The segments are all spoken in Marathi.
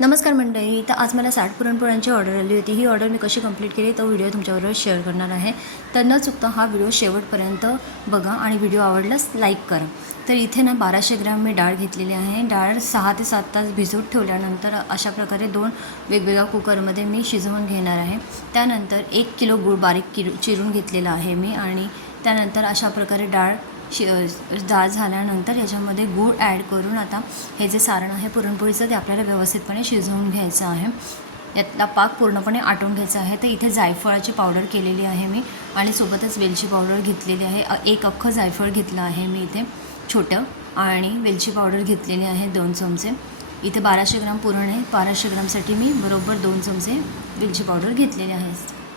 नमस्कार मंडळी. तर आज मला 60 पुरणपोळ्यांची ऑर्डर आली होती. ही ऑर्डर मी कशी कंप्लीट केली तो व्हिडिओ तुमच्याबरोबर शेअर करणार आहे. तर न चुकता हा व्हिडिओ शेवटपर्यंत बघा आणि व्हिडिओ आवडल्यास लाईक करा. तर इथे ना 1200 ग्रॅम मी डाळ घेतलेली आहे. डाळ 6 ते 7 तास भिजवत ठेवल्यानंतर अशा प्रकारे 2 वेगवेगळ्या कुकरमध्ये मी शिजवून घेणार आहे. त्यानंतर 1 किलो गूळ बारीक चिरून घेतलेला आहे मी आणि त्यानंतर अशा प्रकारे डाळ झाल्यानंतर याच्यामध्ये गूळ ॲड करून आता हे जे सारण आहे पुरणपोळीचं ते आपल्याला व्यवस्थितपणे शिजवून घ्यायचं आहे. यातला पाक पूर्णपणे आटवून घ्यायचा आहे. तर इथे जायफळाची पावडर केलेली आहे मी आणि सोबतच वेलची पावडर घेतलेली आहे. एक अख्खं जायफळ घेतलं आहे मी इथे छोटं आणि वेलची पावडर घेतलेली आहे 2 चमचे. इथे 1200 ग्राम पुरण आहे. 1200 ग्रामसाठी मी बरोबर 2 चमचे वेलची पावडर घेतलेली आहे.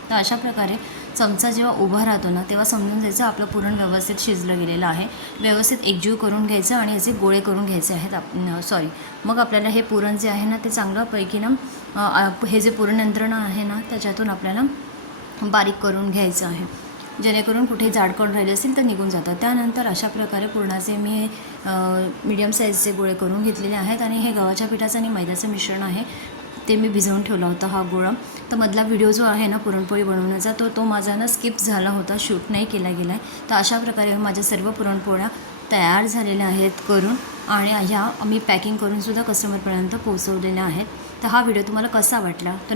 तर अशा प्रकारे चमचा जेव्हा उभा राहतो ना तेव्हा समजून जायचं आपलं पुरण व्यवस्थित शिजलं गेलेलं आहे. व्यवस्थित एकजीव करून घ्यायचं आणि याचे गोळे करून घ्यायचे आहेत मग आपल्याला हे पुरण जे आहे ना ते चांगल्यापैकी ना हे जे पुरण यंत्रणा आहे ना त्याच्यातून आपल्याला बारीक करून घ्यायचं आहे, जेणेकरून कुठे जाडकण राहिले असेल तर निघून जातं. त्यानंतर अशा प्रकारे पुरणाचे मी मीडियम साईजचे गोळे करून घेतलेले आहेत आणि हे गव्हाच्या पिठाचं आणि मैद्याचं मिश्रण आहे. ते मी भिजवून ठेवला होता हा गोळा. तर मधला व्हिडिओ जो आहे ना पुरणपोळी बनवण्याचा तो माझा ना स्किप झाला होता, शूट नाही केला गेला आहे. तर अशा प्रकारे माझ्या सर्व पुरणपोळ्या तयार झालेल्या आहेत करून आणि ह्या मी पॅकिंग करूनसुद्धा कस्टमरपर्यंत पोहोचवलेल्या आहेत. तर हा व्हिडिओ तुम्हाला कसा वाटला तर